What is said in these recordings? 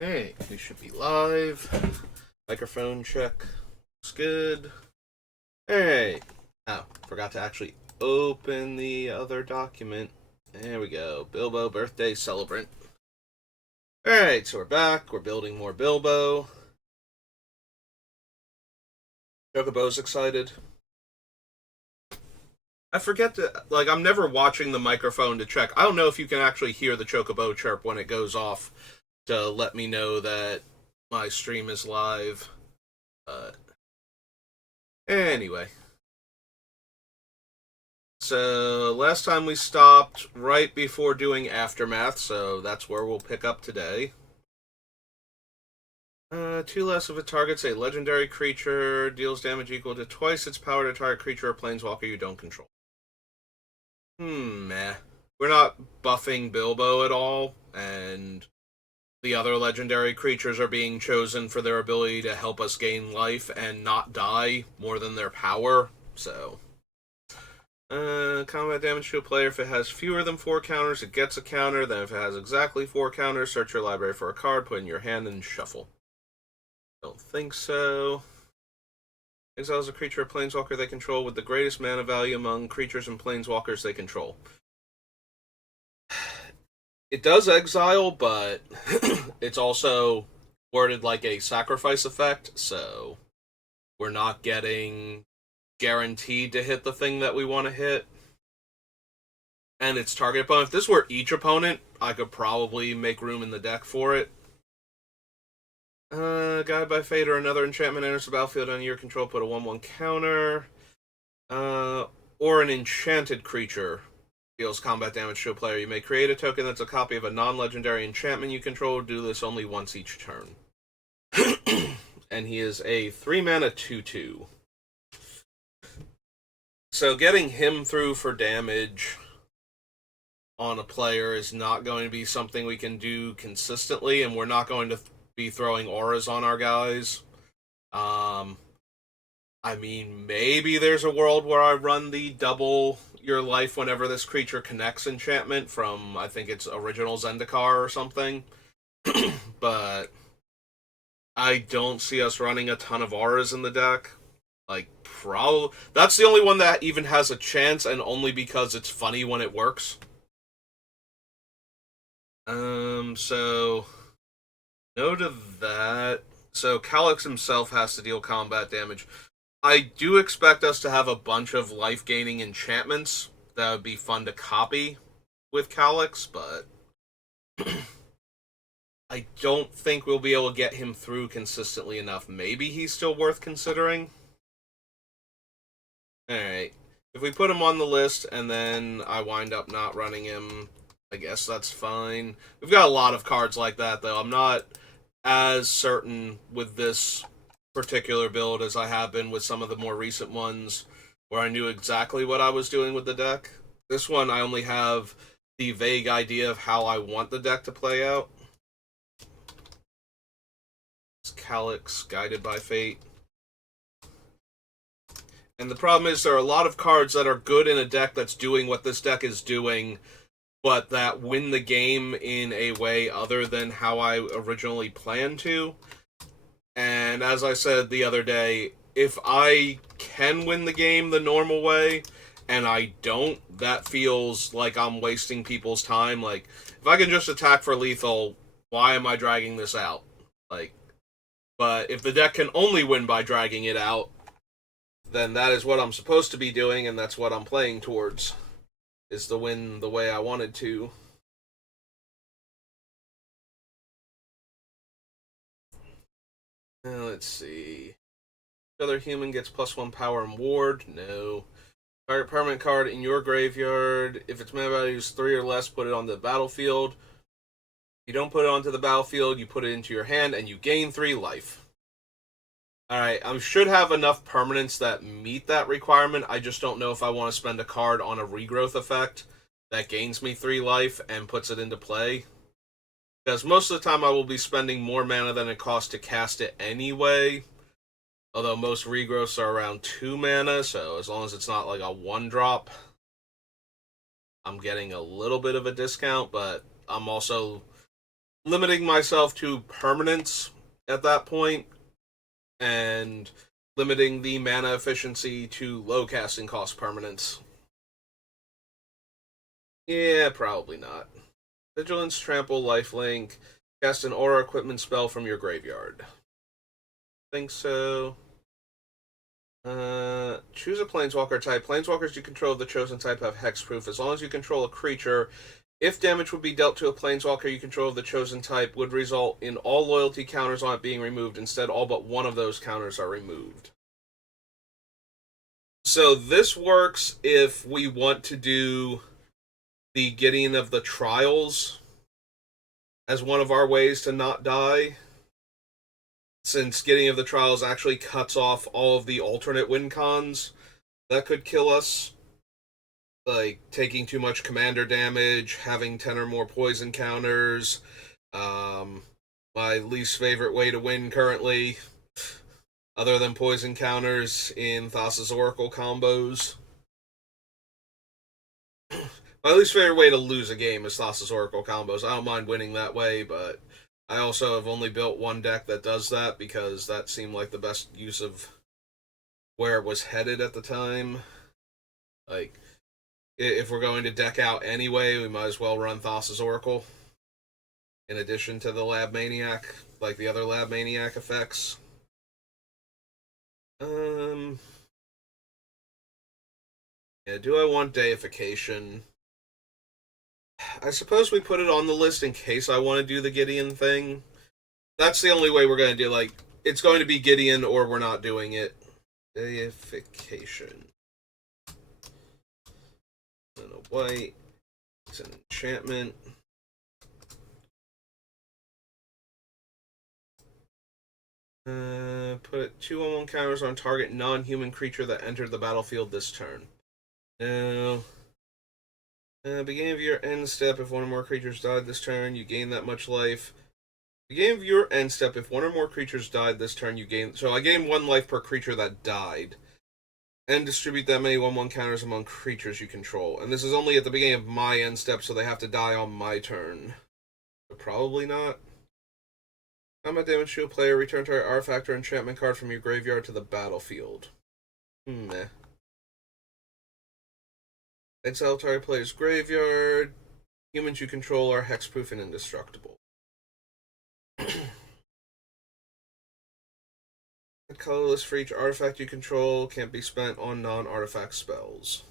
Hey, we should be live. Microphone check. Looks good. Hey. Oh, forgot to actually open the other document. There we go. Bilbo birthday celebrant. Alright, so we're back. We're building more Bilbo. Chocobo's excited. I forget to, I'm never watching the microphone to check. I don't know if you can actually hear the Chocobo chirp when it goes off to let me know that my stream is live. Anyway. So, last time we stopped right before doing Aftermath, so that's where we'll pick up today. Two less of a target's a legendary creature, deals damage equal to twice its power to target creature or planeswalker you don't control. Meh. We're not buffing Bilbo at all, and the other legendary creatures are being chosen for their ability to help us gain life and not die more than their power, so... combat damage to a player. If it has fewer than 4 counters, it gets a counter. Then if it has exactly 4 counters, search your library for a card, put it in your hand, and shuffle. Don't think so. Exiles a creature or planeswalker they control with the greatest mana value among creatures and planeswalkers they control. It does exile, but it's also worded like a sacrifice effect, so we're not getting guaranteed to hit the thing that we want to hit. And its target opponent. If this were each opponent, I could probably make room in the deck for it. Guided by Fate or another enchantment enters the battlefield under your control, put a 1/1 counter. Or an enchanted creature deals combat damage to a player. You may create a token that's a copy of a non-legendary enchantment you control. Do this only once each turn. And he is a 3-mana 2/2. So getting him through for damage on a player is not going to be something we can do consistently, and we're not going to be throwing auras on our guys. I mean, maybe there's a world where I run the double your life whenever this creature connects enchantment from, I think it's original Zendikar or something. But I don't see us running a ton of auras in the deck. Probably that's the only one that even has a chance, and only because it's funny when it works. So no to that. So Calyx himself has to deal combat damage. I do expect us to have a bunch of life-gaining enchantments that would be fun to copy with Calyx, but I don't think we'll be able to get him through consistently enough. Maybe he's still worth considering. Alright. If we put him on the list and then I wind up not running him, I guess that's fine. We've got a lot of cards like that, though. I'm not as certain with this particular build as I have been with some of the more recent ones where I knew exactly what I was doing with the deck. This one, I only have the vague idea of how I want the deck to play out. It's Calyx, Guided by Fate. And the problem is there are a lot of cards that are good in a deck that's doing what this deck is doing, but that win the game in a way other than how I originally planned to. And as I said the other day, if I can win the game the normal way, and I don't, that feels like I'm wasting people's time. If I can just attack for lethal, why am I dragging this out? But if the deck can only win by dragging it out, then that is what I'm supposed to be doing, and that's what I'm playing towards, is to win the way I wanted to. Let's see. Other human gets +1 power and ward. No. Target permanent card in your graveyard. If its mana value is 3 or less, put it on the battlefield. If you don't put it onto the battlefield, you put it into your hand, and you gain 3 life. Alright, I should have enough permanents that meet that requirement. I just don't know if I want to spend a card on a regrowth effect that gains me 3 life and puts it into play. Because most of the time I will be spending more mana than it costs to cast it anyway. Although most regrowths are around 2 mana, so as long as it's not like a 1-drop, I'm getting a little bit of a discount, but I'm also limiting myself to permanence at that point, and limiting the mana efficiency to low casting cost permanence. Yeah, probably not. Vigilance, Trample, Lifelink. Cast an aura equipment spell from your graveyard. Think so. Choose a planeswalker type. Planeswalkers you control of the chosen type have hexproof. As long as you control a creature, if damage would be dealt to a planeswalker you control of the chosen type, would result in all loyalty counters on it being removed. Instead, all but one of those counters are removed. So this works if we want to do the Gideon of the Trials as one of our ways to not die, since Gideon of the Trials actually cuts off all of the alternate win cons that could kill us, like taking too much commander damage, having 10 or more poison counters. My least favorite way to win currently, other than poison counters, in Thassa's Oracle combos. My least favorite way to lose a game is Thassa's Oracle combos. I don't mind winning that way, but I also have only built one deck that does that because that seemed like the best use of where it was headed at the time. Like, if we're going to deck out anyway, we might as well run Thassa's Oracle in addition to the Lab Maniac, like the other Lab Maniac effects. Yeah, do I want Deification? I suppose we put it on the list in case I want to do the Gideon thing. That's the only way we're going to do, like, it's going to be Gideon or we're not doing it. Deification. And a white. It's an enchantment. Put 2/1 counters on target non-human creature that entered the battlefield this turn. No. Beginning of your end step, if one or more creatures died this turn, you gain that much life. Beginning of your end step, if one or more creatures died this turn, you gain. So I gain 1 life per creature that died. And distribute that many 1/1 counters among creatures you control. And this is only at the beginning of my end step, so they have to die on my turn. But probably not. Combat damage to a player, return target artifact or enchantment card from your graveyard to the battlefield. Meh. Exile target player's graveyard. Humans you control are hexproof and indestructible. Colorless for each artifact you control, can't be spent on non-artifact spells.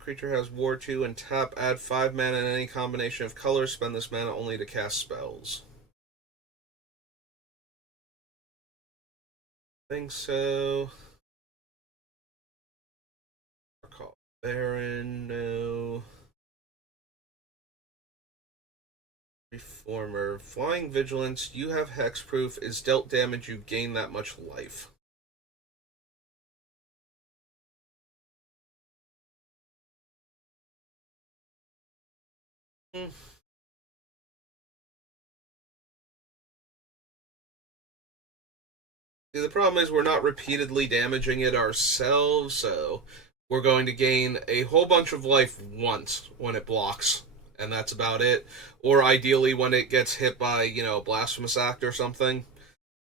Creature has War 2 and tap, add 5 mana in any combination of colors, spend this mana only to cast spells. I think so. Baron, no. Reformer. Flying Vigilance, you have hexproof, is dealt damage, you gain that much life. See, the problem is we're not repeatedly damaging it ourselves, so we're going to gain a whole bunch of life once when it blocks, and that's about it. Or ideally when it gets hit by, Blasphemous Act or something.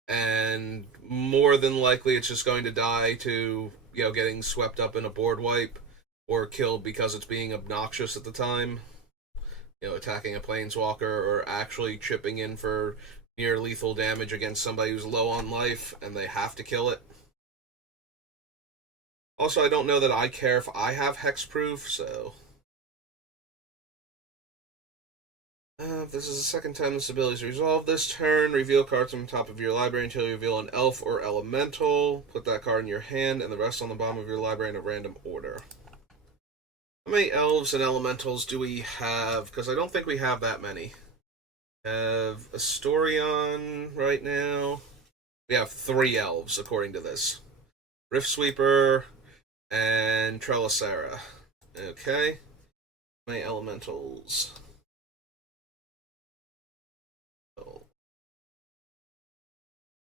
And more than likely it's just going to die to, getting swept up in a board wipe or killed because it's being obnoxious at the time. Attacking a planeswalker or actually chipping in for near lethal damage against somebody who's low on life and they have to kill it. Also, I don't know that I care if I have hexproof, so. If this is the second time this ability is resolved this turn, reveal cards from the top of your library until you reveal an elf or elemental. Put that card in your hand and the rest on the bottom of your library in a random order. How many elves and elementals do we have? Because I don't think we have that many. We have Astorion right now. We have 3 elves, according to this. Rift Sweeper and Trelicera. Okay. How many elementals?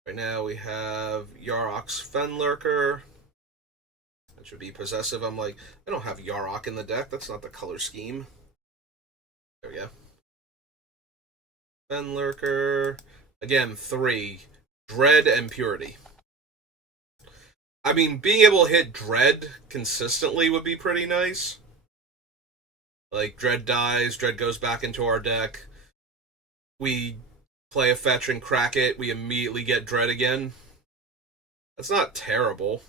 Right now we have Yarok's Fenlurker. That should be possessive. I'm like, I don't have Yarok in the deck. That's not the color scheme. There we go. Fen Lurker. Again, 3. Dread and Purity. I mean, being able to hit Dread consistently would be pretty nice. Like, Dread dies, Dread goes back into our deck. We play a fetch and crack it, we immediately get Dread again. That's not terrible.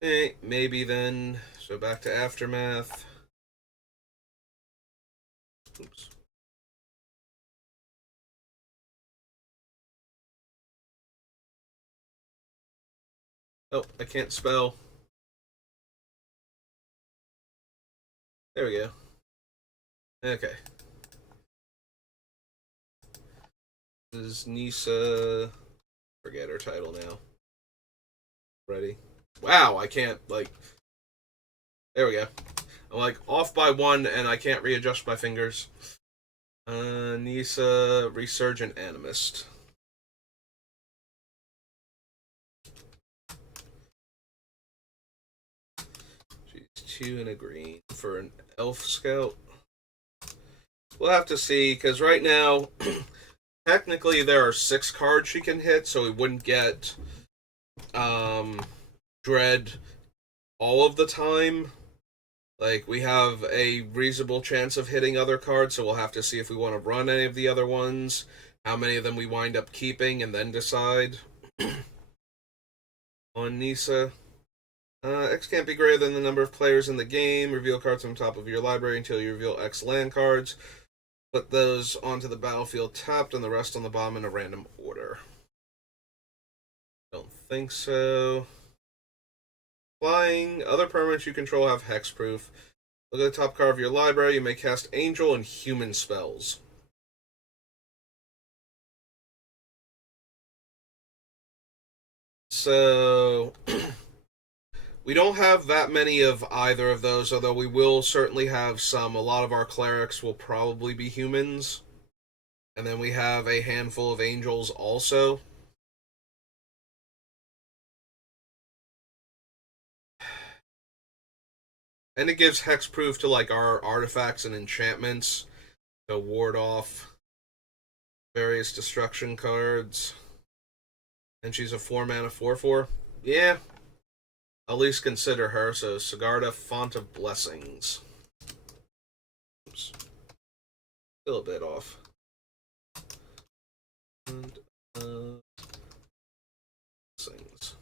Maybe then. So back to Aftermath. Oops. Oh, I can't spell. There we go. Okay. This is Nisa. Forget her title now. Ready? Wow, I can't, like... There we go. I'm, like, off by 1, and I can't readjust my fingers. Nisa, Resurgent Animist. She's 2 and a green for an Elf Scout. We'll have to see, because right now, technically there are 6 cards she can hit, so we wouldn't get Dread all of the time. Like, we have a reasonable chance of hitting other cards, so we'll have to see if we want to run any of the other ones, how many of them we wind up keeping, and then decide. On Nisa. X can't be greater than the number of players in the game. Reveal cards from the top of your library until you reveal X land cards. Put those onto the battlefield tapped and the rest on the bottom in a random order. Don't think so. Flying. Other permanents you control have hexproof. Look at the top card of your library. You may cast angel and human spells. So... we don't have that many of either of those, although we will certainly have some. A lot of our clerics will probably be humans. And then we have a handful of angels also. And it gives hexproof to, like, our artifacts and enchantments to ward off various destruction cards. And she's a 4-mana 4/4. Yeah. At least consider her. So Sigarda, Font of Blessings. Oops. Still a bit off. And, blessings.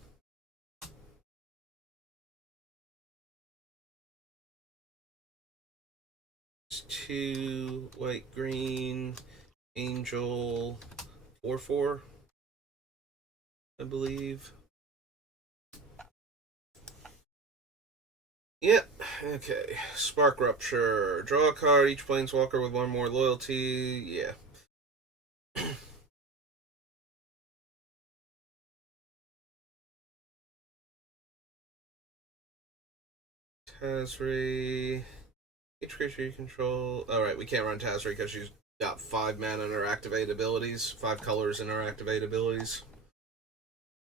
It's 2 white green angel 4/4, I believe. Yep. Okay. Spark Rupture. Draw a card. Each planeswalker with 1 more loyalty. Yeah. Tazri. Each creature you control. Alright, we can't run Tazri because she's got 5 mana in her activate abilities. 5 colors in her activate abilities.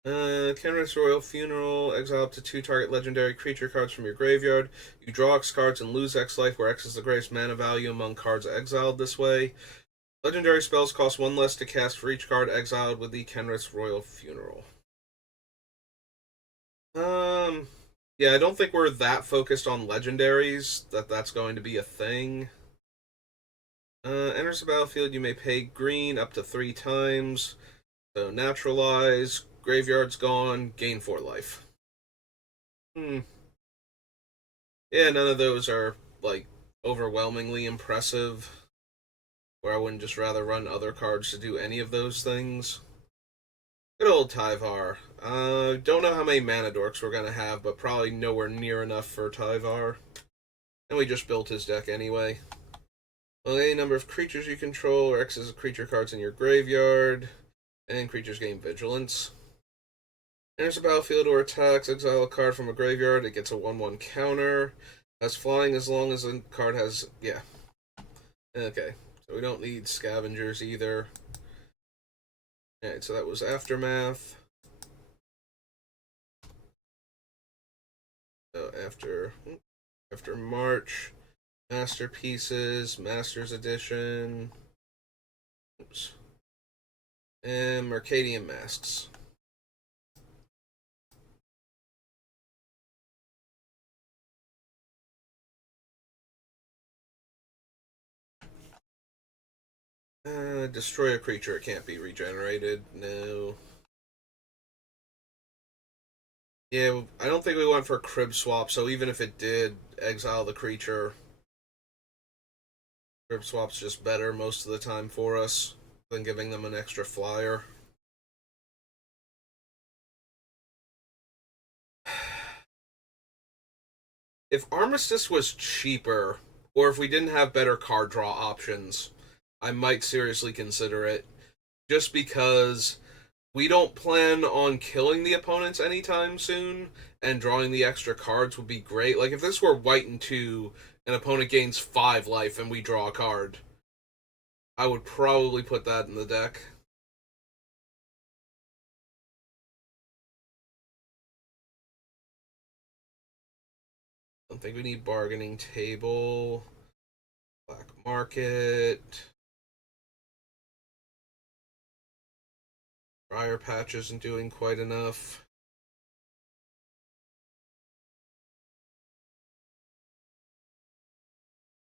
Kenrith's Royal Funeral. Exile up to 2 target legendary creature cards from your graveyard. You draw X cards and lose X life, where X is the greatest mana value among cards exiled this way. Legendary spells cost 1 less to cast for each card exiled with the Kenrith's Royal Funeral. Yeah, I don't think we're that focused on legendaries, that's going to be a thing. Enters the battlefield, you may pay green up to 3 times. So naturalize, graveyard's gone, gain 4 life. Yeah, none of those are, like, overwhelmingly impressive. Where I wouldn't just rather run other cards to do any of those things. Good old Tyvar. Don't know how many mana dorks we're gonna have, but probably nowhere near enough for Tyvar. And we just built his deck anyway. Well, any number of creatures you control, or X's of creature cards in your graveyard, and creatures gain vigilance. Enters the battlefield or attacks, exile a card from a graveyard, it gets a 1/1 counter. Has flying as long as the card has... yeah. Okay, so we don't need scavengers either. Alright, so that was Aftermath. So after March, Masterpieces, Masters Edition. Oops. And Mercadian Masks. Destroy a creature. It can't be regenerated. No. Yeah, I don't think we went for crib swap, so even if it did exile the creature, crib swap's just better most of the time for us than giving them an extra flyer. If Armistice was cheaper, or if we didn't have better card draw options, I might seriously consider it. Just because we don't plan on killing the opponents anytime soon, and drawing the extra cards would be great. Like, if this were white and 2, an opponent gains 5 life and we draw a card, I would probably put that in the deck. I don't think we need bargaining table. Black market. Briar Patch isn't doing quite enough.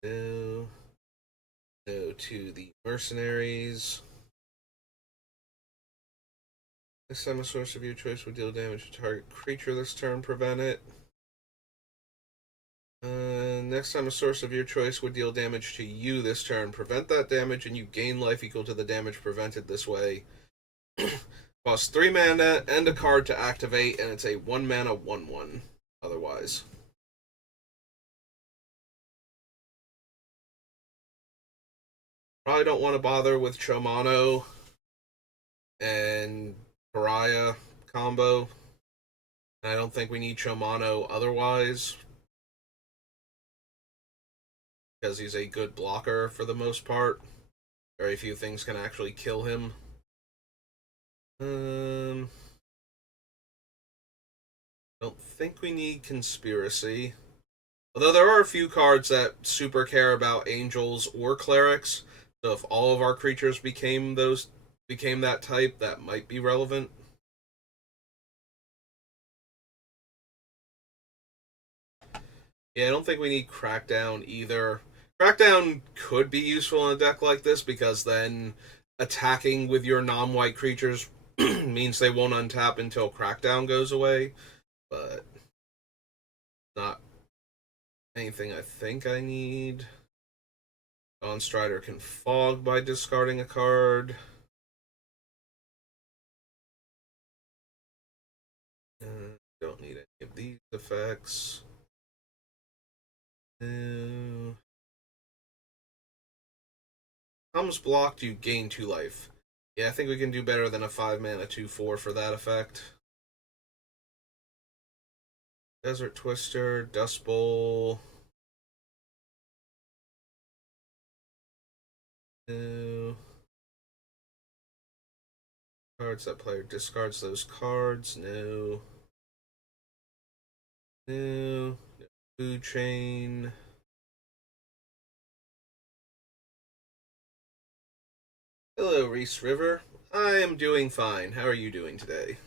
No. No to the mercenaries. Next time a source of your choice would deal damage to target creature this turn, prevent it. Next time a source of your choice would deal damage to you this turn, prevent that damage and you gain life equal to the damage prevented this way. Costs 3 mana and a card to activate, and it's a 1 mana 1/1 otherwise. Probably don't want to bother with Chomano and Pariah combo. I don't think we need Chomano otherwise, because he's a good blocker for the most part. Very few things can actually kill him. Don't think we need Conspiracy. Although there are a few cards that super care about angels or clerics, so if all of our creatures became that type, that might be relevant. Yeah, I don't think we need Crackdown either. Crackdown could be useful in a deck like this because then attacking with your non-white creatures means they won't untap until Crackdown goes away, but not anything I think I need. Dawn Strider can fog by discarding a card. Don't need any of these effects. Comes blocked, you gain 2 life. Yeah, I think we can do better than a 5 mana 2/4 for that effect. Desert Twister, Dust Bowl. No. Cards that player discards those cards. No. No. Food Chain. Hello, Reese River. I am doing fine. How are you doing today?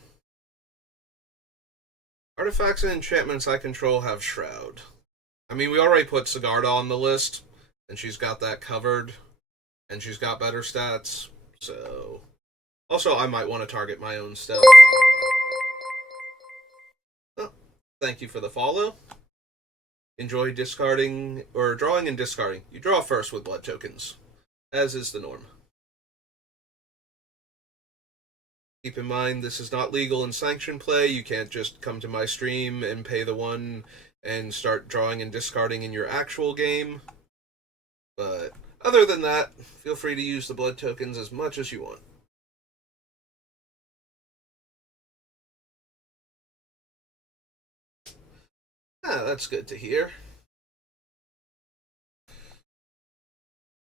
Artifacts and enchantments I control have Shroud. I mean, we already put Sigarda on the list, and she's got that covered, and she's got better stats, so... Also, I might want to target my own stuff. Oh, thank you for the follow. Enjoy discarding, or drawing and discarding. You draw first with blood tokens, as is the norm. Keep in mind, this is not legal in sanctioned play. You can't just come to my stream and pay the 1 and start drawing and discarding in your actual game. But other than that, feel free to use the blood tokens as much as you want. Ah, that's good to hear.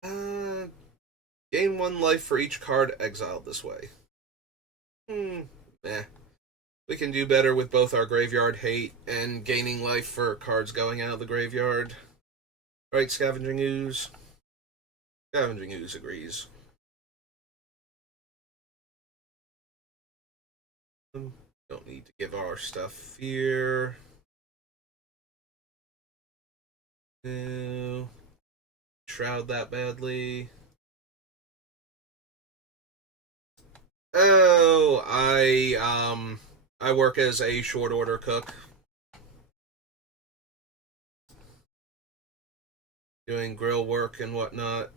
Gain 1 life for each card exiled this way. Eh. We can do better with both our graveyard hate and gaining life for cards going out of the graveyard. Right, Scavenging Ooze. Scavenging Ooze agrees. Don't need to give our stuff fear. No. Shroud that badly. Oh, I work as a short order cook, doing grill work and whatnot.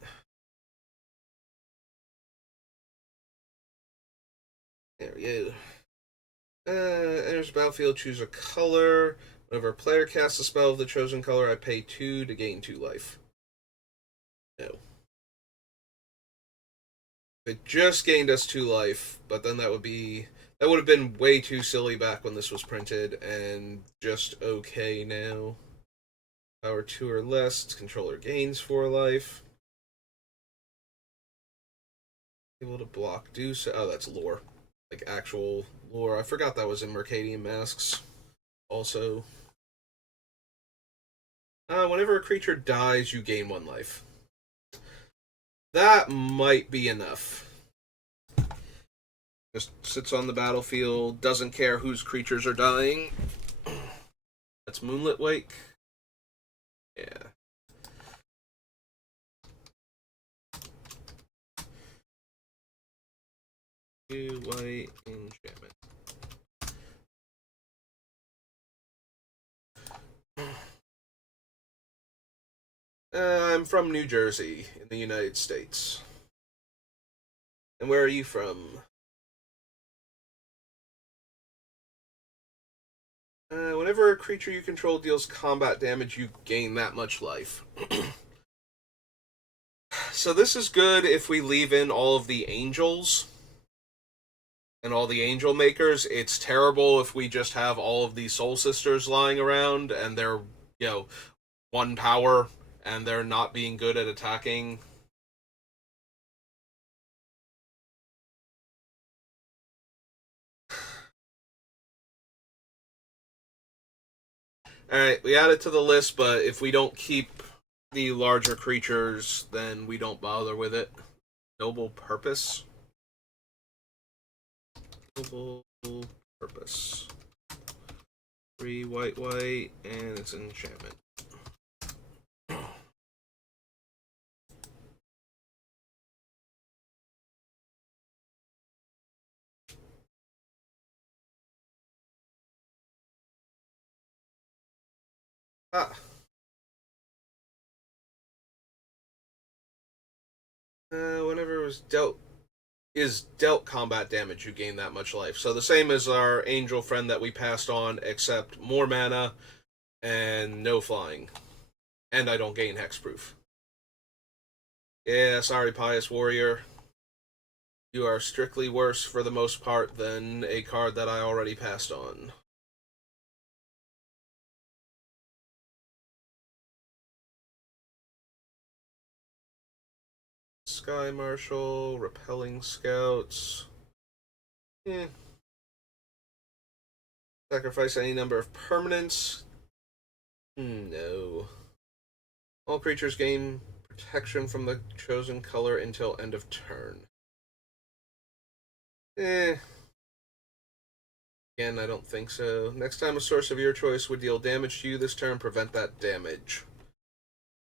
There we go. Enters the battlefield, choose a color. Whenever a player casts a spell of the chosen color, I pay 2 to gain 2 life. No. It just gained us 2 life, but then that would have been way too silly back when this was printed, and just okay now. Power 2 or less, its controller gains 4 life. Able to block do so. Oh, that's lore. Like actual lore. I forgot that was in Mercadian Masks. Also, whenever a creature dies, you gain 1 life. That might be enough. Just sits on the battlefield, doesn't care whose creatures are dying. That's Moonlit Wake. Yeah. Two white enchantment. I'm from New Jersey in the United States. And where are you from? Whenever a creature you control deals combat damage, you gain that much life. So this is good if we leave in all of the angels and all the angel makers. It's terrible if we just have all of these soul sisters lying around and they're, 1 power and they're not being good at attacking. Alright, we add it to the list, but if we don't keep the larger creatures, then we don't bother with it. Noble Purpose. Noble Purpose. 3 white, and it's an enchantment. Ah. Whenever it was dealt combat damage, you gain that much life. So the same as our angel friend that we passed on, except more mana and no flying. And I don't gain hexproof. Yeah, sorry, Pious Warrior. You are strictly worse for the most part than a card that I already passed on. Sky Marshal, Repelling Scouts. Sacrifice any number of permanents. No. All creatures gain protection from the chosen color until end of turn. Again, I don't think so. Next time a source of your choice would deal damage to you this turn, prevent that damage.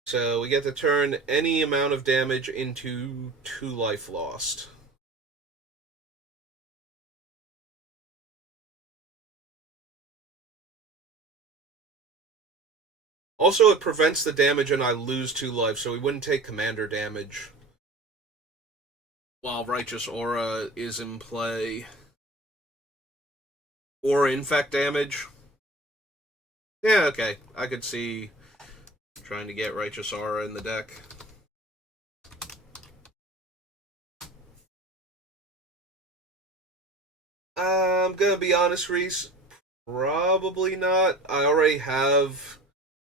So we get to turn any amount of damage into 2 life lost. Also, it prevents the damage and I lose 2 life, so we wouldn't take commander damage while Righteous Aura is in play. Or infect damage. Yeah, okay. I could see trying to get Righteous Aura in the deck. I'm gonna be honest, Reese. Probably not. I already have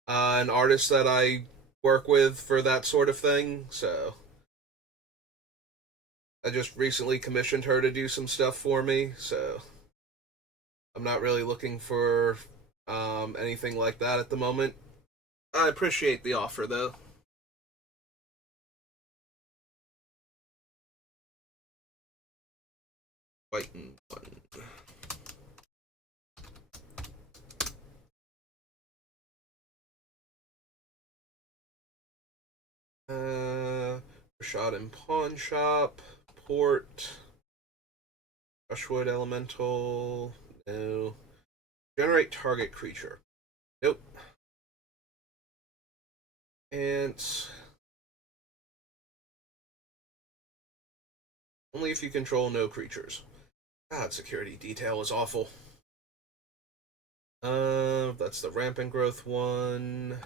an artist that I work with for that sort of thing, so I just recently commissioned her to do some stuff for me, so I'm not really looking for anything like that at the moment. I appreciate the offer, though. White and 1. Rashad and Pawn Shop. Port. Brushwood Elemental. No. Generate target creature. Nope. Ants. Only if you control no creatures. God, security detail is awful. That's the rampant growth one.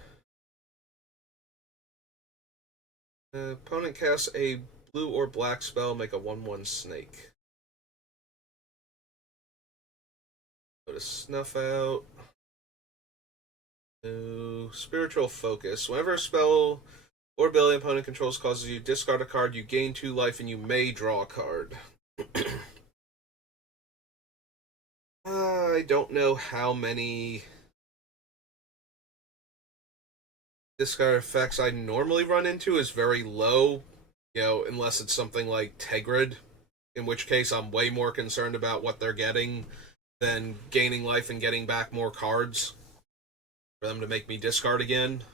Opponent casts a blue or black spell, make a 1/1 snake. Go to Snuff Out. No. Spiritual Focus. Whenever a spell or ability opponent controls causes you to discard a card, you gain 2 life and you may draw a card. I don't know how many discard effects I normally run into is very low, unless it's something like Tegrid, in which case I'm way more concerned about what they're getting than gaining life and getting back more cards for them to make me discard again.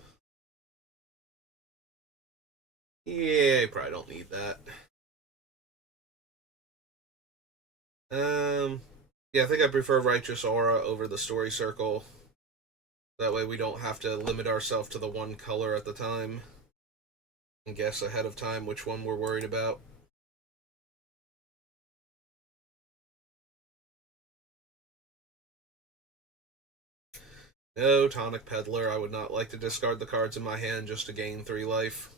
Yeah, you probably don't need that. Yeah, I think I prefer Righteous Aura over the Story Circle. That way we don't have to limit ourselves to the one color at the time and guess ahead of time which one we're worried about. No, Tonic Peddler. I would not like to discard the cards in my hand just to gain 3 life.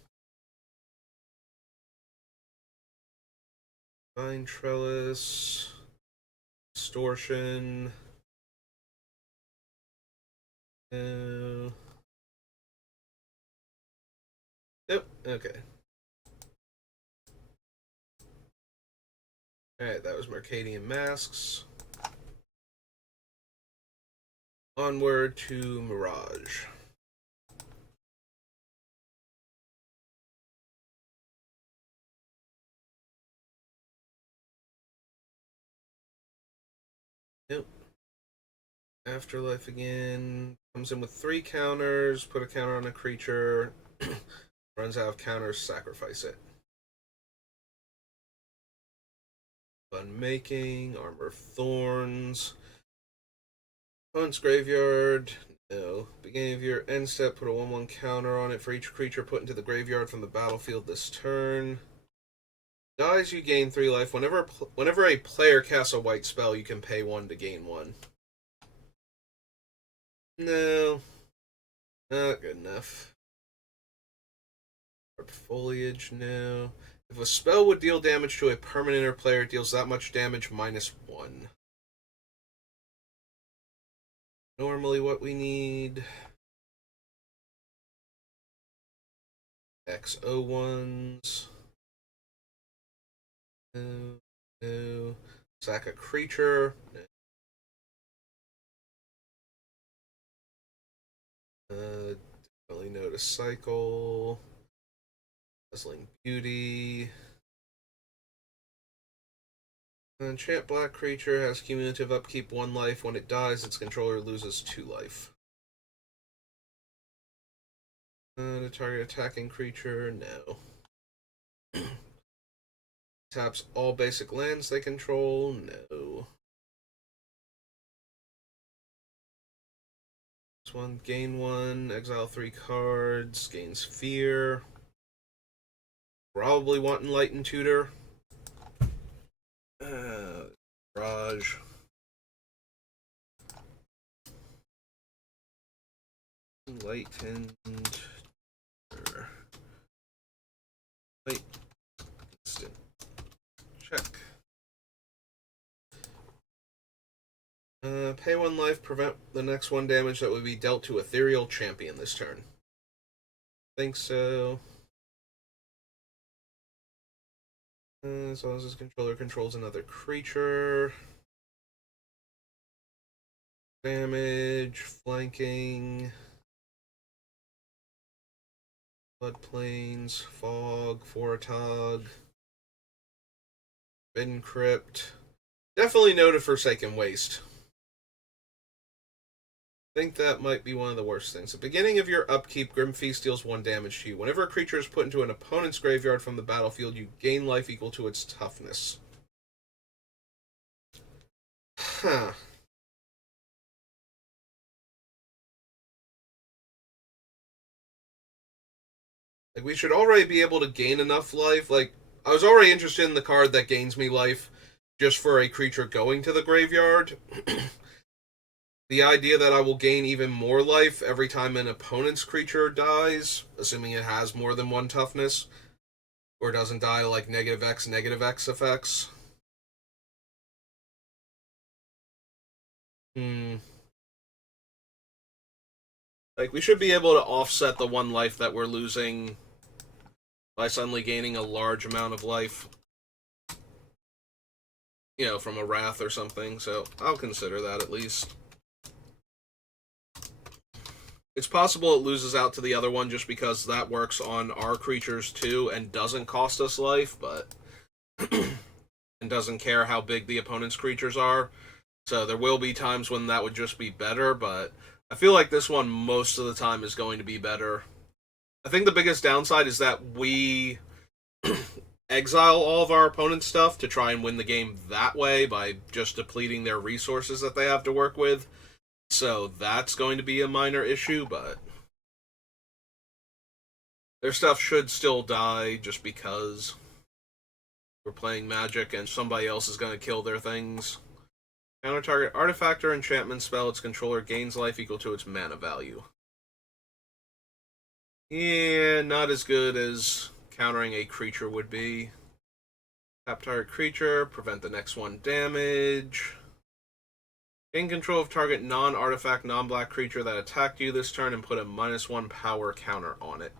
Vine Trellis. Distortion. No. Nope. Okay. Alright, that was Mercadian Masks. Onward to Mirage. Nope. Afterlife again. Comes in with 3 counters. Put a counter on a creature. Runs out of counters. Sacrifice it. Unmaking. Armor of Thorns. Opponent's graveyard. No. Beginning of your end step. Put a 1/1 counter on it for each creature put into the graveyard from the battlefield this turn. Dies, you gain 3 life. Whenever a player casts a white spell, you can pay 1 to gain 1. No. Not good enough. Foliage, no. If a spell would deal damage to a permanent or player, it deals that much damage -1. Normally what we need. XO1s. No. No. Sack a creature. No. Definitely no to cycle. Dazzling Beauty. Enchant black creature has cumulative upkeep 1 life. When it dies, its controller loses 2 life. The target attacking creature, no. Taps all basic lands they control, no. This one, gain 1, exile 3 cards, gains fear. Probably want Enlightened Tutor. Raj. Enlightened. Wait. Instant. Check. Pay 1 life, prevent the next 1 damage that would be dealt to Ethereal Champion this turn. Think so. As long as his controller controls another creature. Damage, flanking, floodplains, fog, Foratog, Forbidden Crypt, Definitely noted Forsaken Waste. I think that might be one of the worst things. At the beginning of your upkeep, Grim Feast deals 1 damage to you. Whenever a creature is put into an opponent's graveyard from the battlefield, you gain life equal to its toughness. Huh. Like, we should already be able to gain enough life. Like, I was already interested in the card that gains me life just for a creature going to the graveyard. The idea that I will gain even more life every time an opponent's creature dies, assuming it has more than 1 toughness, or doesn't die like negative X effects. Hmm. Like, we should be able to offset the 1 life that we're losing by suddenly gaining a large amount of life, from a Wrath or something, so I'll consider that at least. It's possible it loses out to the other one just because that works on our creatures too and doesn't cost us life, but and doesn't care how big the opponent's creatures are. So there will be times when that would just be better, but I feel like this one most of the time is going to be better. I think the biggest downside is that we exile all of our opponent's stuff to try and win the game that way by just depleting their resources that they have to work with. So that's going to be a minor issue, but their stuff should still die just because we're playing Magic and somebody else is going to kill their things. Counter target artifact or enchantment spell its controller gains life equal to its mana value. Yeah, not as good as countering a creature would be. Tap target creature, prevent the next 1 damage. Gain control of target non-artifact, non-black creature that attacked you this turn and put a -1 power counter on it.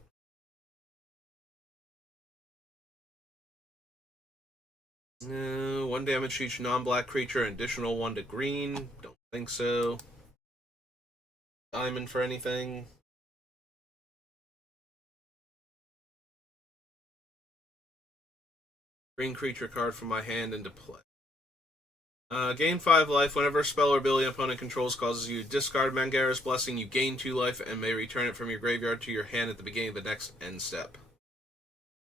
1 damage to each non-black creature, additional 1 to green. Don't think so. Diamond for anything. Green creature card from my hand into play. Gain 5 life. Whenever a spell or ability an opponent controls causes you to discard Mangara's Blessing, you gain 2 life and may return it from your graveyard to your hand at the beginning of the next end step.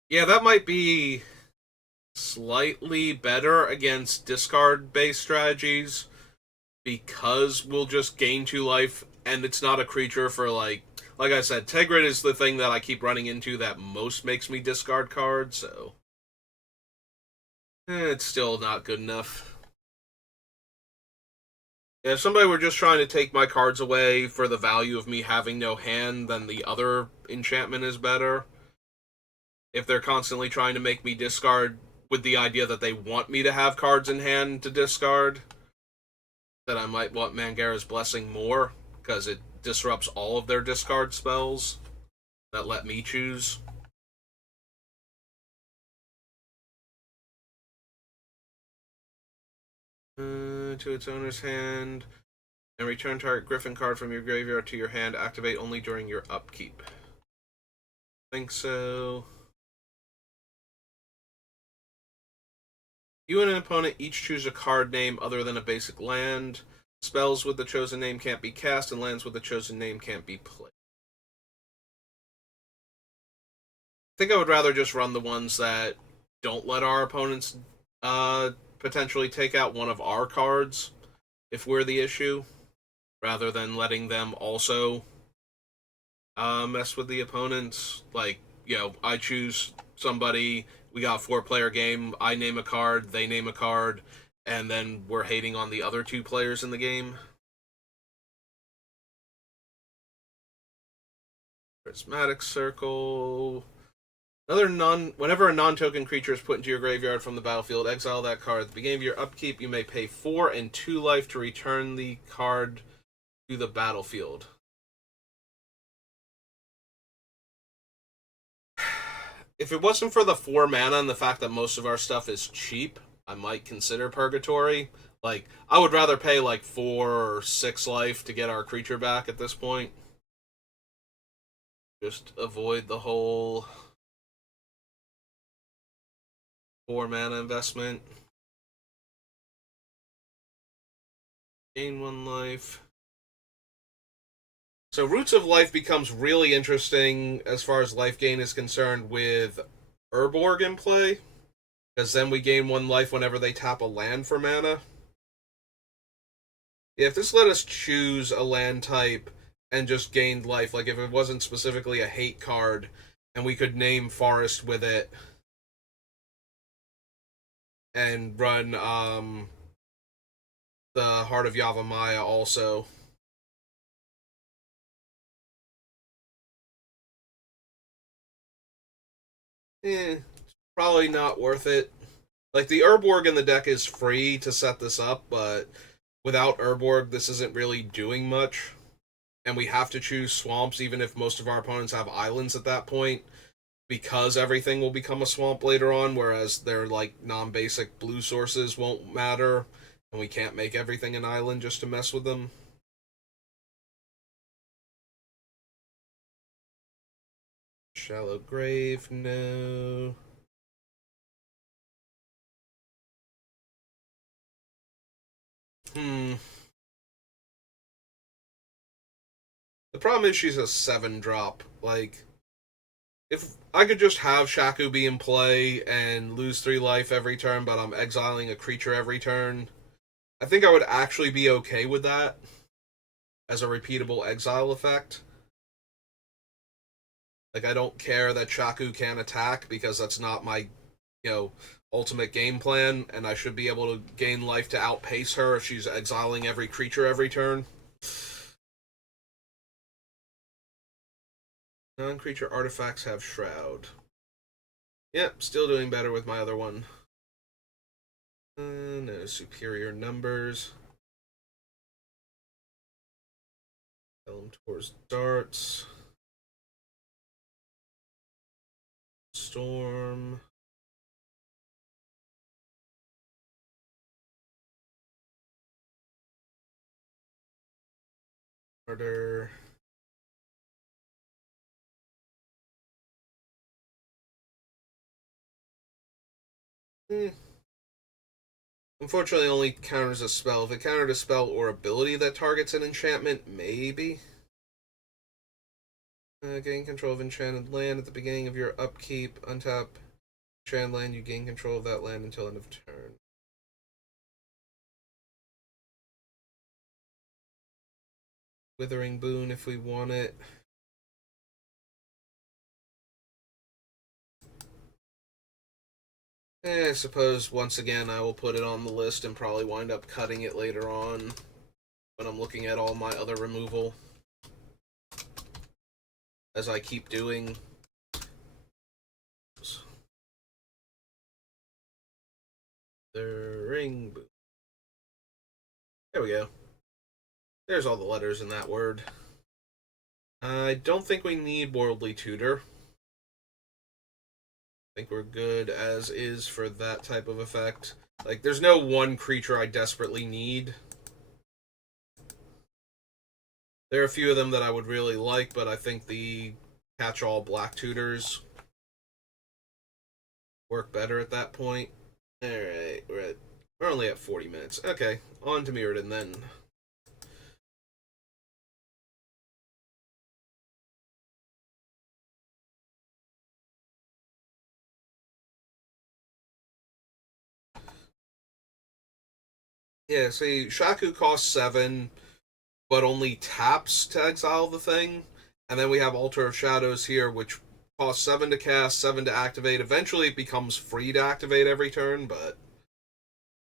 Yeah, that might be slightly better against discard-based strategies because we'll just gain 2 life and it's not a creature for like I said, Tegrid is the thing that I keep running into that most makes me discard cards, so it's still not good enough. Yeah, if somebody were just trying to take my cards away for the value of me having no hand, then the other enchantment is better. If they're constantly trying to make me discard with the idea that they want me to have cards in hand to discard, then I might want Mangara's Blessing more, because it disrupts all of their discard spells that let me choose. To its owner's hand, and return target Griffin card from your graveyard to your hand. Activate only during your upkeep. Think so. You and an opponent each choose a card name other than a basic land. Spells with the chosen name can't be cast, and lands with the chosen name can't be played. I think I would rather just run the ones that don't let our opponents potentially take out one of our cards if we're the issue, rather than letting them also mess with the opponents. Like, I choose somebody, we got a 4-player game, I name a card, they name a card, and then we're hating on the other 2 players in the game. Prismatic Circle. Whenever a non-token creature is put into your graveyard from the battlefield, exile that card. At the beginning of your upkeep, you may pay 4 and 2 life to return the card to the battlefield. If it wasn't for the 4 mana and the fact that most of our stuff is cheap, I might consider Purgatory. Like, I would rather pay like 4 or 6 life to get our creature back at this point. Just avoid the whole 4 mana investment. Gain 1 life. So Roots of Life becomes really interesting as far as life gain is concerned with Urborg in play, because then we gain 1 life whenever they tap a land for mana. Yeah, if this let us choose a land type and just gained life, like if it wasn't specifically a hate card, and we could name Forest with it and run the Heart of Yavimaya also. Probably not worth it. Like the Urborg in the deck is free to set this up, but without Urborg, this isn't really doing much. And we have to choose swamps, even if most of our opponents have islands at that point, because everything will become a swamp later on, whereas their like non-basic blue sources won't matter, and we can't make everything an island just to mess with them. Shallow Grave, no. Hmm. The problem is she's a 7 drop. Like, if I could just have Shaku be in play and lose 3 life every turn, but I'm exiling a creature every turn, I think I would actually be okay with that as a repeatable exile effect. Like, I don't care that Shaku can attack because that's not my, ultimate game plan, and I should be able to gain life to outpace her if she's exiling every creature every turn. Non-creature artifacts have Shroud. Yep, still doing better with my other one. No superior numbers. Elm towards darts. Storm. Murder. Hmm. Unfortunately, only counters a spell. If it countered a spell or ability that targets an enchantment, maybe. Gain control of enchanted land at the beginning of your upkeep. Untap enchanted land. You gain control of that land until end of turn. Withering Boon if we want it. I suppose once again I will put it on the list and probably wind up cutting it later on when I'm looking at all my other removal. As I keep doing. The ring. There we go. There's all the letters in that word. I don't think we need Worldly Tutor. I think we're good as is for that type of effect. Like, there's no one creature I desperately need. There are a few of them that I would really like, but I think the catch-all black tutors work better at that point. Alright, we're only at 40 minutes. Okay, on to Mirrodin then. Yeah, see, Shaku costs 7, but only taps to exile the thing. And then we have Altar of Shadows here, which costs 7 to cast, 7 to activate. Eventually it becomes free to activate every turn, but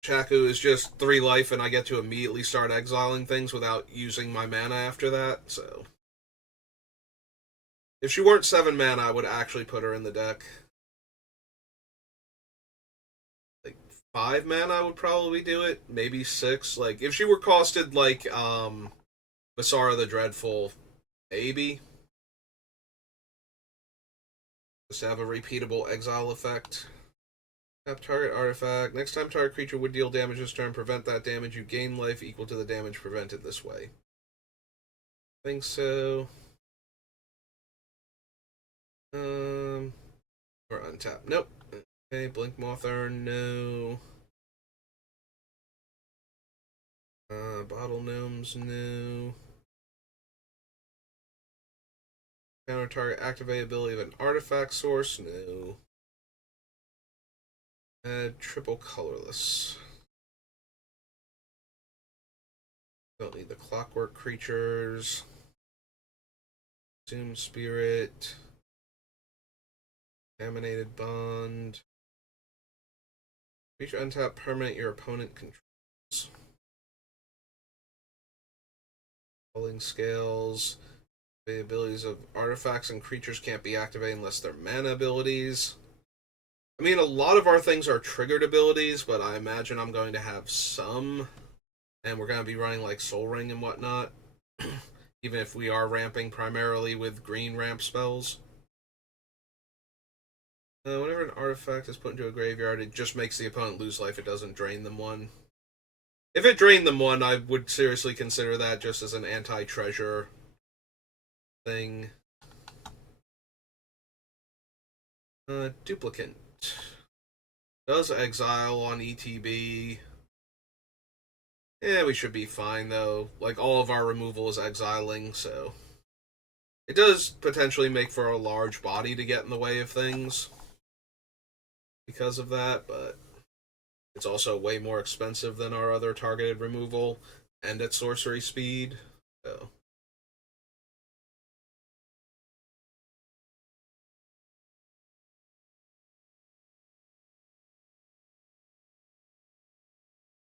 Shaku is just 3 life, and I get to immediately start exiling things without using my mana after that, so. If she weren't 7 mana, I would actually put her in the deck. Like, 5 mana, I would probably do it. Maybe 6. Like, if she were costed like, Basara the Dreadful, maybe. Just to have a repeatable exile effect. Tap target artifact. Next time target creature would deal damage this turn, prevent that damage. You gain life equal to the damage prevented this way. I think so. Or untap. Nope. Okay, Blink Moth Urn, no. Bottle Gnomes, no. Counter target activate ability of an artifact source, no. Add triple colorless. Don't need the clockwork creatures. Doom Spirit. Contaminated Bond. Creature untap permanent your opponent controls. Falling Scales. The abilities of artifacts and creatures can't be activated unless they're mana abilities. I mean, a lot of our things are triggered abilities, but I imagine I'm going to have some. And we're going to be running like Soul Ring and whatnot. Even if we are ramping primarily with green ramp spells. Whenever an artifact is put into a graveyard, it just makes the opponent lose life. It doesn't drain them one. If it drained them one, I would seriously consider that just as an anti-treasure thing. Duplicant. Does exile on ETB. Yeah, we should be fine, though. Like, all of our removal is exiling, so... It does potentially make for a large body to get in the way of things because of that, but it's also way more expensive than our other targeted removal and at sorcery speed, so...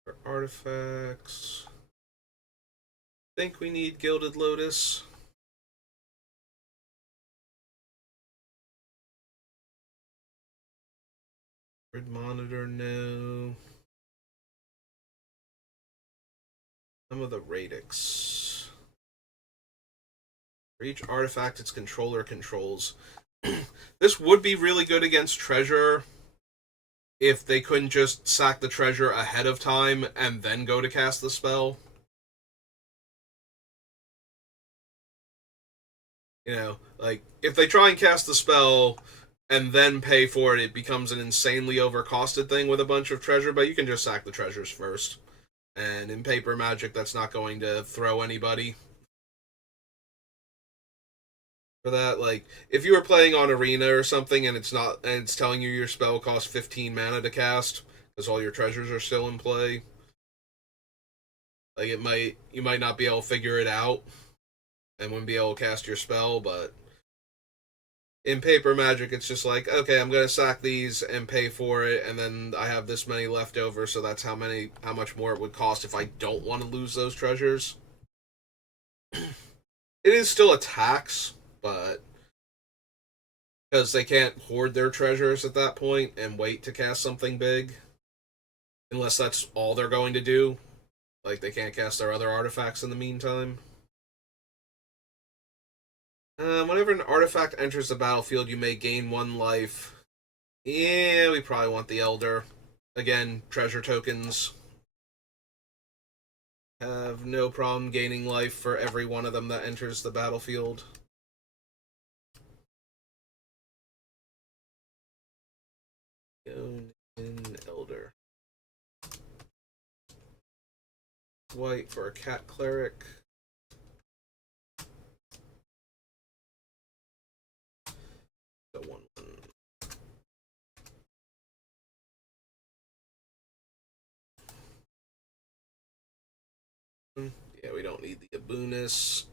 For artifacts... think we need Gilded Lotus. Grid Monitor, no. Some of the Radix. For each artifact its controller controls. This would be really good against Treasure if they couldn't just sack the treasure ahead of time and then go to cast the spell. You know, like, if they try and cast the spell and then pay for it, it becomes an insanely overcosted thing with a bunch of treasure, but you can just sack the treasures first. And in Paper Magic, that's not going to throw anybody. For that, like, if you were playing on Arena or something and it's telling you your spell costs 15 mana to cast because all your treasures are still in play, like, you might not be able to figure it out and wouldn't be able to cast your spell, but in Paper Magic, it's just like, okay, I'm gonna sack these and pay for it, and then I have this many left over, so that's how much more it would cost if I don't want to lose those treasures. It is still a tax, but because they can't hoard their treasures at that point and wait to cast something big, unless that's all they're going to do. Like, they can't cast their other artifacts in the meantime. Whenever an artifact enters the battlefield, you may gain 1 life. Yeah, we probably want the Elder. Again, treasure tokens have no problem gaining life for every one of them that enters the battlefield. In Elder. White for a cat cleric. So 1/1. Yeah, we don't need the Abunus.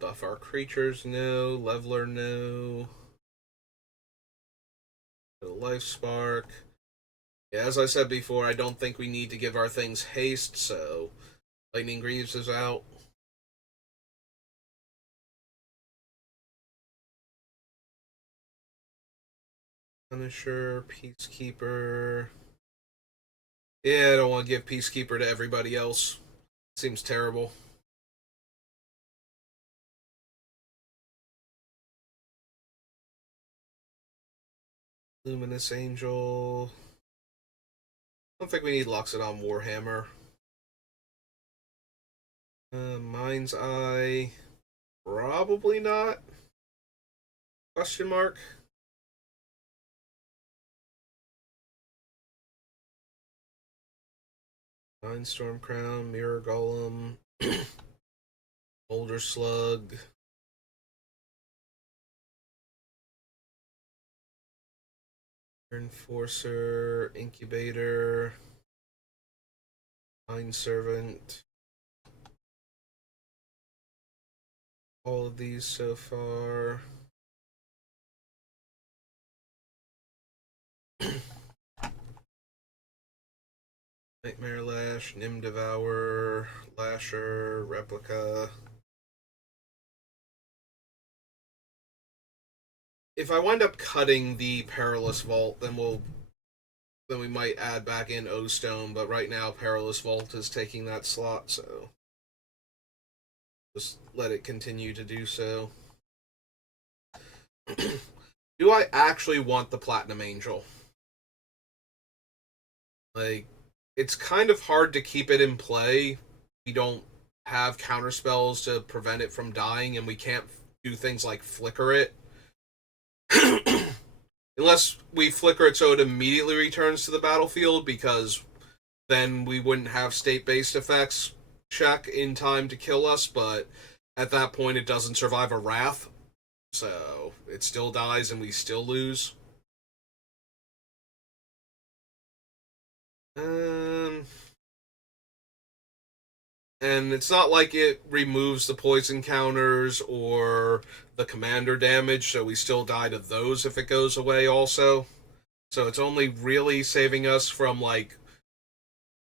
Buff our creatures, no. Leveler, no. Life Spark. Yeah, as I said before, I don't think we need to give our things haste, so Lightning Greaves is out. Punisher, Peacekeeper. Yeah, I don't want to give Peacekeeper to everybody else. Seems terrible. Luminous Angel. I don't think we need Loxodon Warhammer. Mind's Eye. Probably not. Question mark. Mindstorm Crown, Mirror Golem, Boulder Slug, Enforcer, Incubator, Mind Servant. All of these so far. Nightmare Lash, Nim Devour, Lasher, Replica. If I wind up cutting the Perilous Vault, then we might add back in O-Stone, but right now Perilous Vault is taking that slot, so just let it continue to do so. Do I actually want the Platinum Angel? Like, it's kind of hard to keep it in play. We don't have counter spells to prevent it from dying, and we can't do things like flicker it. Unless we flicker it so it immediately returns to the battlefield, because then we wouldn't have state-based effects check in time to kill us, but at that point it doesn't survive a wrath, so it still dies and we still lose. And it's not like it removes the poison counters or the commander damage, so we still die to those if it goes away also. So it's only really saving us from, like,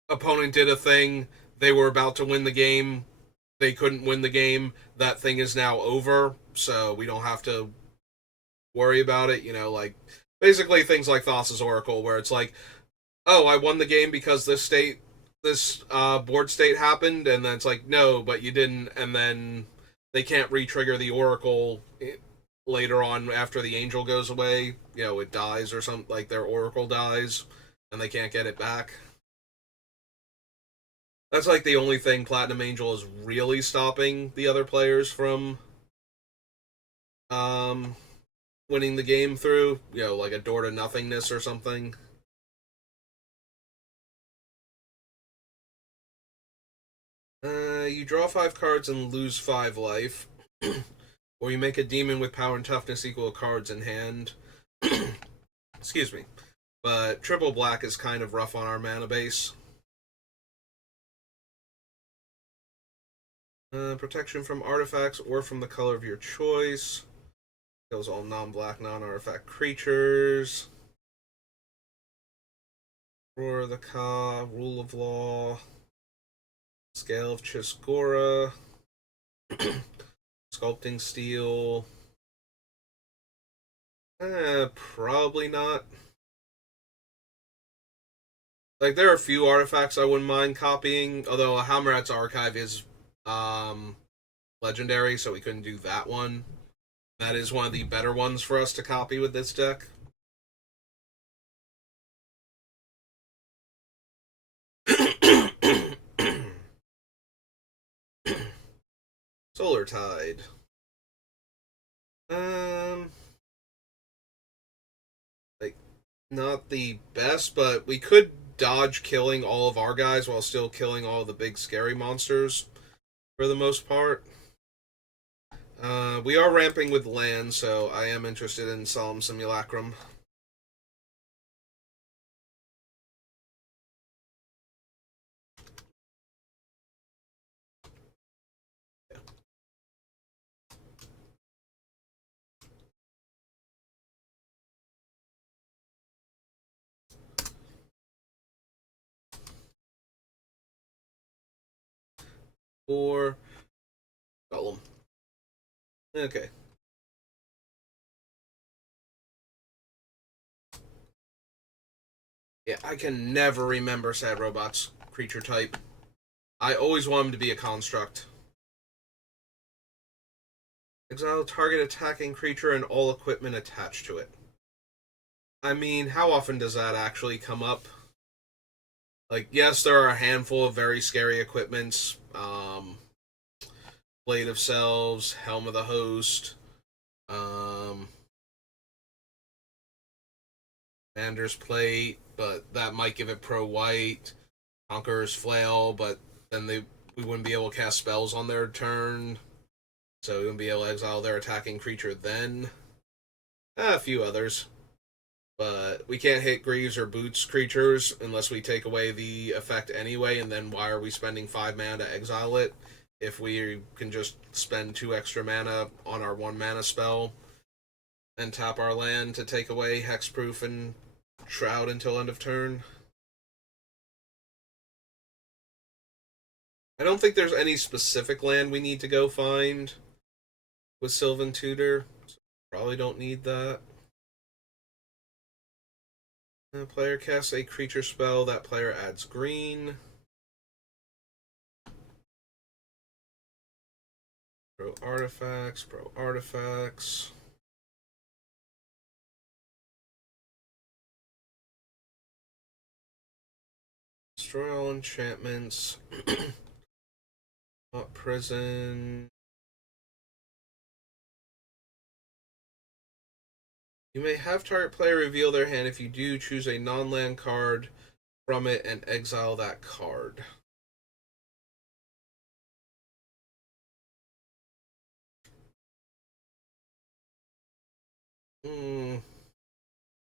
opponent did a thing, they were about to win the game, they couldn't win the game, that thing is now over, so we don't have to worry about it, like, basically things like Thassa's Oracle, where it's like, oh, I won the game because this board state happened, and then it's like, no, but you didn't, and then they can't re-trigger the Oracle later on after the Angel goes away. It dies or something, like their Oracle dies, and they can't get it back. That's like the only thing Platinum Angel is really stopping the other players from um, winning the game through, like a door to nothingness or something. You draw 5 cards and lose 5 life. Or you make a demon with power and toughness equal to cards in hand. Excuse me. But triple black is kind of rough on our mana base. Protection from artifacts or from the color of your choice. Kills all non-black, non-artifact creatures. Roar of the Ka, Rule of Law. Scale of Chisgora. Sculpting Steel. Probably not. Like, there are a few artifacts I wouldn't mind copying, although Hammerat's Archive is legendary, so we couldn't do that one. That is one of the better ones for us to copy with this deck. Solar Tide. Like, not the best, but we could dodge killing all of our guys while still killing all the big scary monsters for the most part. We are ramping with land, so I am interested in Solemn Simulacrum. Or Golem. Okay. Yeah, I can never remember Sad Robot's creature type. I always want him to be a construct. Exile target attacking creature and all equipment attached to it. I mean, how often does that actually come up? Like, yes, there are a handful of very scary equipments. Blade of Selves, Helm of the Host, Commander's Plate, but that might give it pro white. Conqueror's Flail, but then we wouldn't be able to cast spells on their turn, so we wouldn't be able to exile their attacking creature then. A few others. But we can't hit Greaves or Boots creatures unless we take away the effect anyway, and then why are we spending 5 mana to exile it if we can just spend 2 extra mana on our 1 mana spell and tap our land to take away Hexproof and Shroud until end of turn? I don't think there's any specific land we need to go find with Sylvan Tutor, so probably don't need that. The player casts a creature spell, that player adds green. Pro artifacts, pro artifacts. Destroy all enchantments. Not prison. You may have target player reveal their hand. If you do, choose a non-land card from it and exile that card.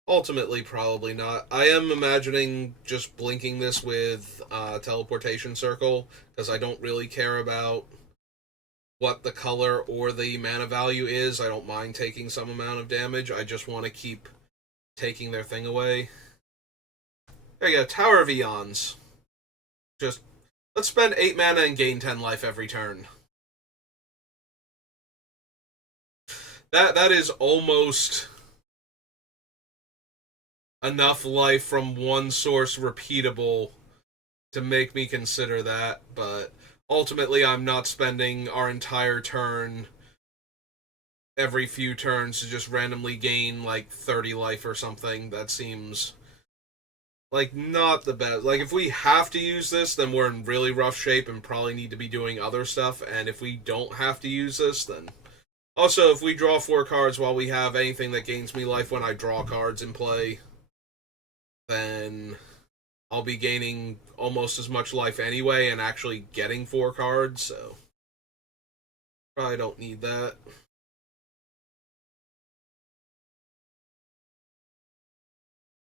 Ultimately, probably not. I am imagining just blinking this with Teleportation Circle, because I don't really care about what the color or the mana value is. I don't mind taking some amount of damage. I just want to keep taking their thing away. There you go, Tower of Eons. Just, let's spend 8 mana and gain 10 life every turn. That is almost enough life from one source repeatable to make me consider that, but ultimately I'm not spending our entire turn every few turns to just randomly gain like 30 life or something. That seems like not the best. Like, if we have to use this, then we're in really rough shape and probably need to be doing other stuff, and if we don't have to use this, then also if we draw 4 cards while we have anything that gains me life when I draw cards in play, then I'll be gaining almost as much life anyway and actually getting 4 cards, so probably don't need that.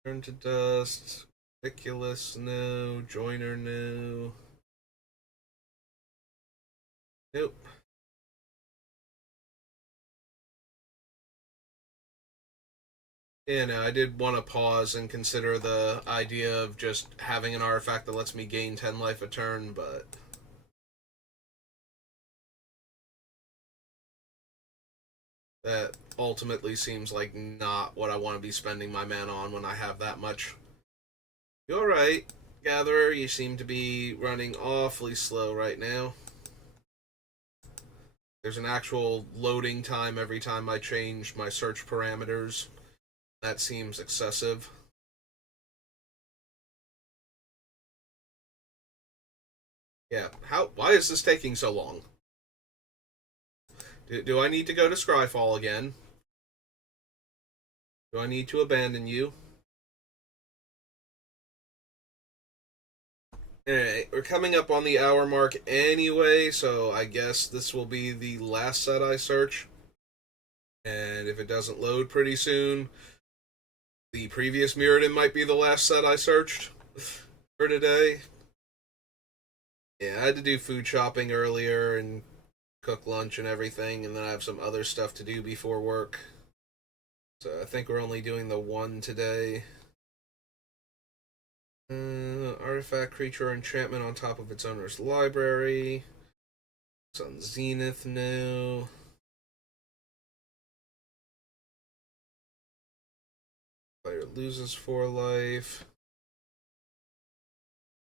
Turn to Dust, Ridiculous, no. Joiner, no. Nope. Yeah, no, I did want to pause and consider the idea of just having an artifact that lets me gain 10 life a turn, but that ultimately seems like not what I want to be spending my mana on when I have that much. You alright, Gatherer? You seem to be running awfully slow right now. There's an actual loading time every time I change my search parameters. That seems excessive. Yeah, why is this taking so long? Do I need to go to Scryfall again? Do I need to abandon you? Alright, we're coming up on the hour mark anyway, so I guess this will be the last set I search. And if it doesn't load pretty soon, the previous Mirrodin might be the last set I searched for today. Yeah, I had to do food shopping earlier and cook lunch and everything, and then I have some other stuff to do before work. So I think we're only doing the one today. Artifact, creature, enchantment on top of its owner's library. It's on Zenith now. Player loses 4 life.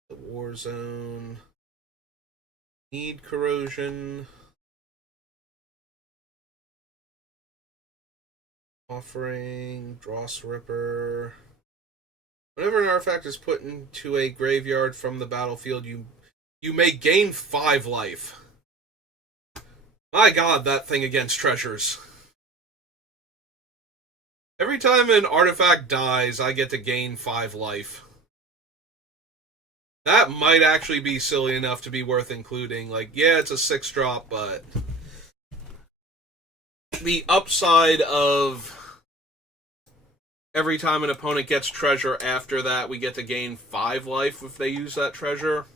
The War Zone. Need Corrosion. Offering. Dross Ripper. Whenever an artifact is put into a graveyard from the battlefield, you may gain 5 life. My god, that thing against treasures. Every time an artifact dies, I get to gain 5 life. That might actually be silly enough to be worth including. Like, yeah, it's a 6-drop, but the upside of every time an opponent gets treasure after that, we get to gain 5 life if they use that treasure,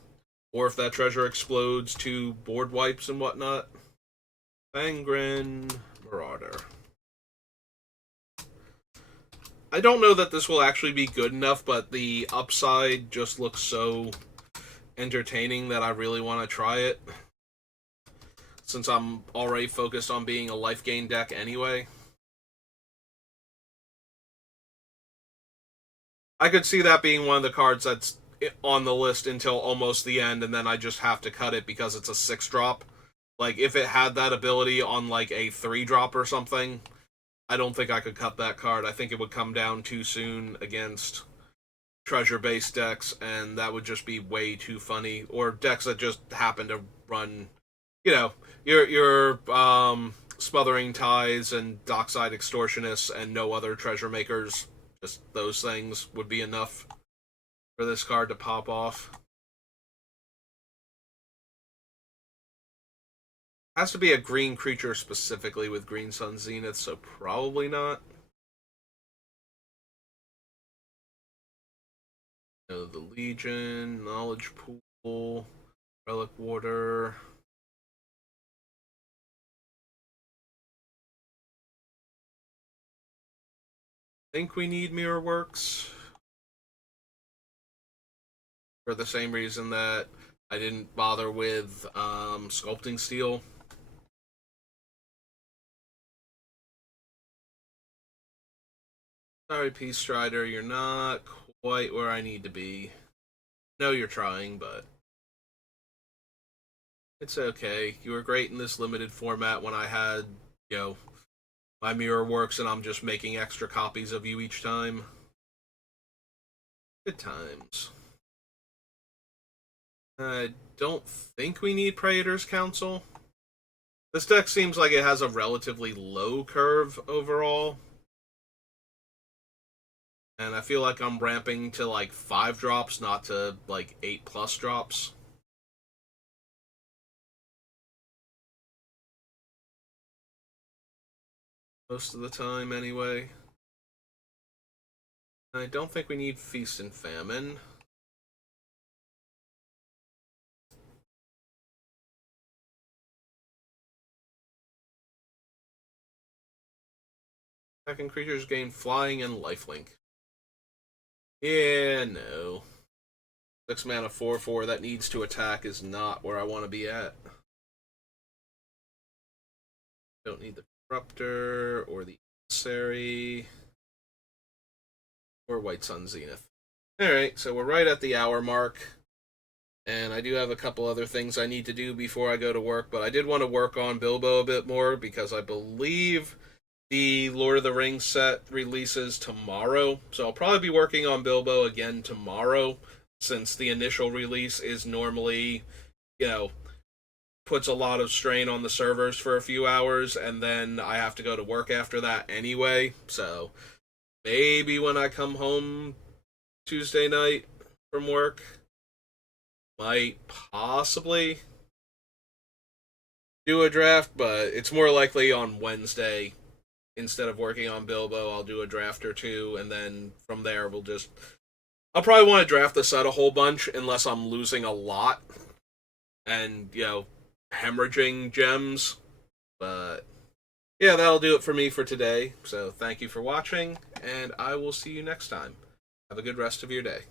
or if that treasure explodes to board wipes and whatnot. Fangren Marauder. I don't know that this will actually be good enough, but the upside just looks so entertaining that I really want to try it. Since I'm already focused on being a life gain deck anyway. I could see that being one of the cards that's on the list until almost the end, and then I just have to cut it because it's a 6-drop. Like, if it had that ability on, like, a 3-drop or something, I don't think I could cut that card. I think it would come down too soon against treasure-based decks, and that would just be way too funny. Or decks that just happen to run, you know, your Smothering Ties and Dockside Extortionists and no other treasure makers. Just those things would be enough for this card to pop off. Has to be a green creature specifically with Green Sun Zenith, so probably not. The Legion, Knowledge Pool, Relic Water. Think we need Mirror Works for the same reason that I didn't bother with Sculpting Steel. Sorry, Peace Strider, you're not quite where I need to be. No, you're trying, but it's okay. You were great in this limited format when I had, my Mirror Works and I'm just making extra copies of you each time. Good times. I don't think we need Praetor's Council. This deck seems like it has a relatively low curve overall. And I feel like I'm ramping to like 5 drops, not to like 8+ drops. Most of the time, anyway. I don't think we need Feast and Famine. Second creatures gain Flying and Lifelink. Yeah, no. 6 mana 4/4 that needs to attack is not where I want to be at. Don't need the Disruptor or the Emissary or White Sun Zenith. Alright, so we're right at the hour mark. And I do have a couple other things I need to do before I go to work, but I did want to work on Bilbo a bit more because I believe the Lord of the Rings set releases tomorrow. So I'll probably be working on Bilbo again tomorrow, since the initial release is normally, puts a lot of strain on the servers for a few hours, and then I have to go to work after that anyway. So maybe when I come home Tuesday night from work, might possibly do a draft, but it's more likely on Wednesday. Instead of working on Bilbo, I'll do a draft or two, and then from there I'll probably want to draft the set a whole bunch unless I'm losing a lot and, hemorrhaging gems. But yeah, that'll do it for me for today. So thank you for watching, and I will see you next time. Have a good rest of your day.